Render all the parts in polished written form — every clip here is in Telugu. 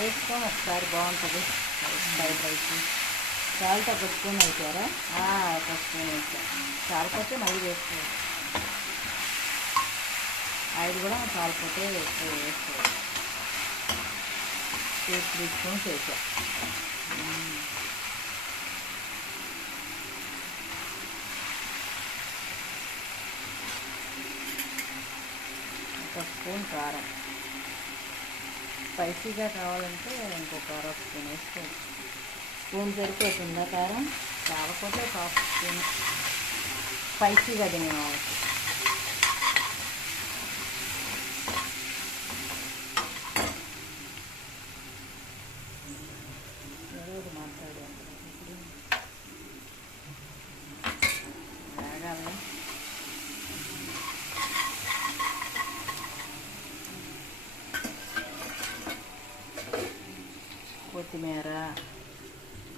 చేసుకొని ఒకసారి బాగుంటుంది ఫ్రైడ్ రైస్. సాల్ట్ ఒక స్పూన్ వేసారా? ఒక స్పూన్ వేసాం. చాలకపోతే మళ్ళీ వేసుకోవాలి. ఆయిల్ కూడా చాలకపోతే వేసుకోవాలి. 2-3 స్పూన్స్ వేసాం. ఒక స్పూన్ కారం. స్పైసీగా కావాలంటే ఇంకొక 1/2 స్పూన్ వేసుకోవచ్చు. స్పూన్ సరిపోతుందా కారం? కాకపోతే 1/2 స్పూన్ స్పైసీగా తినే వాళ్ళకి.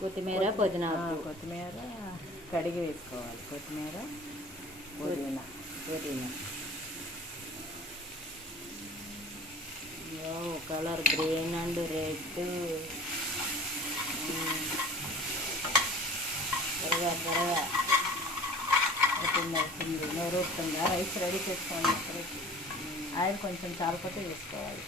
కొత్తిమీర పుదీనా. కొత్తిమీర కడిగి వేసుకోవాలి. కొత్తిమీర పుదీనా. Colour green and red. త్వరగా అవుతుంది. నోరు వస్తుందా? రైస్ రెడీ చేసుకోవాలి. ఆయిల్ కొంచెం చాలకపోతే వేసుకోవాలి.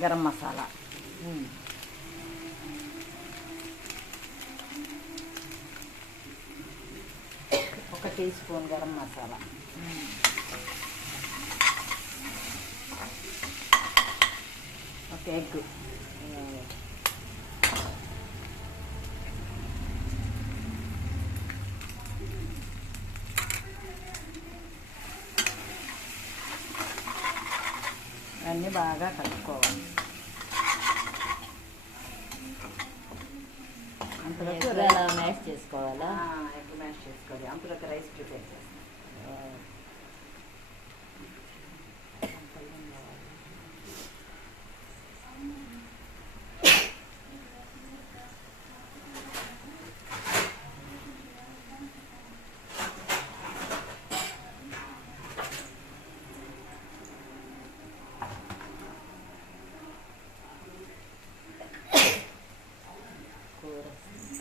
Garam masala 1 teaspoon garam masala. ఒక ఎగ్. అన్నీ బాగా కలుపుకోవాలి. అంతలోకి మ్యాష్ చేసుకోవాలా? ఎగ్ మ్యాష్ చేసుకోవాలి. అంతలోకి రైస్ ప్రిపేర్ చేస్తాం.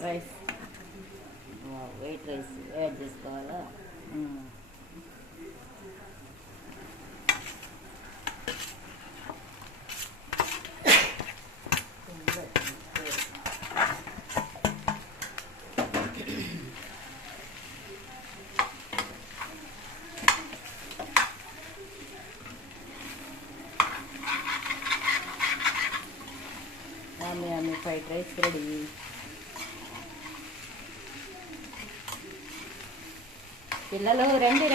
రైస్ వైట్ రైస్ యాడ్ చేసుకోవాలా? ఆమె ఫ్రైడ్ రైస్ రెడీ. పిల్లలు రండి.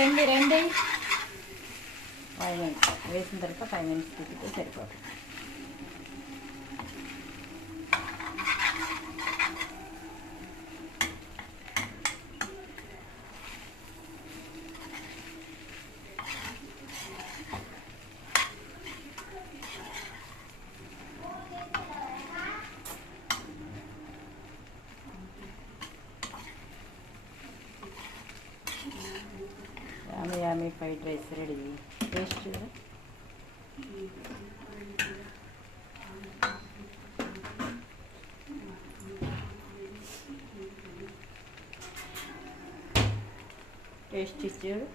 5 మినిట్స్ వేసిన తర్వాత 5 మినిట్స్ తిప్పితే సరిపోతుంది. Yami fried rice ready. Taste చూడ. టేస్ట్ చూడు.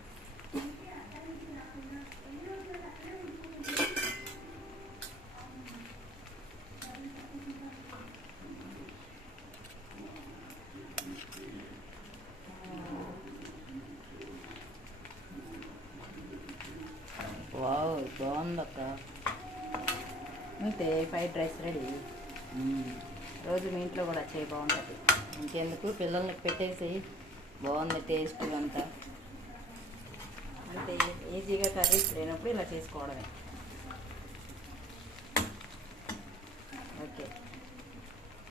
వావ్, బాగుందక్క. అంతే, ఫ్రైడ్ రైస్ రెడీ. రోజు మీ ఇంట్లో కూడా చేయి, బాగుంటుంది. ఇంకెందుకు, పిల్లలకి పెట్టేసి. బాగుంది టేస్ట్ అంతా. అంతే, ఈజీగా కర్రీస్ లేనప్పుడు ఇలా చేసుకోవడమే. ఓకే.